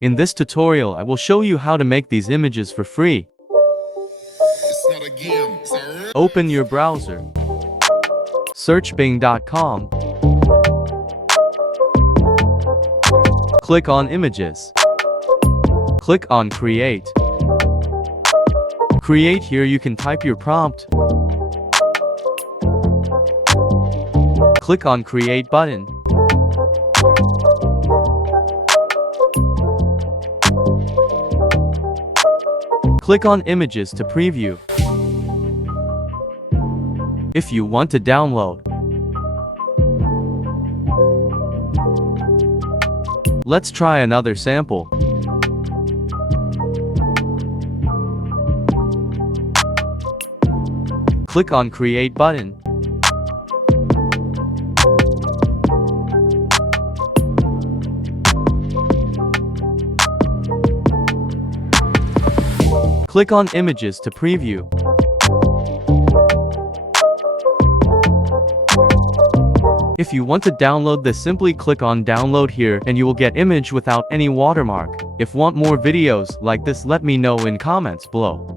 In this tutorial, I will show you how to make these images for free. It's not a game, it's a Open your browser. Search bing.com. Click on Images. Click on Create. Create. Here you can type your prompt. Click on Create button. Click on Images to preview. If you want to download, let's try another sample. Click on Create button. Click on Images to preview. If you want to download this, simply click on Download here and you will get image without any watermark. If want more videos like this, let me know in comments below.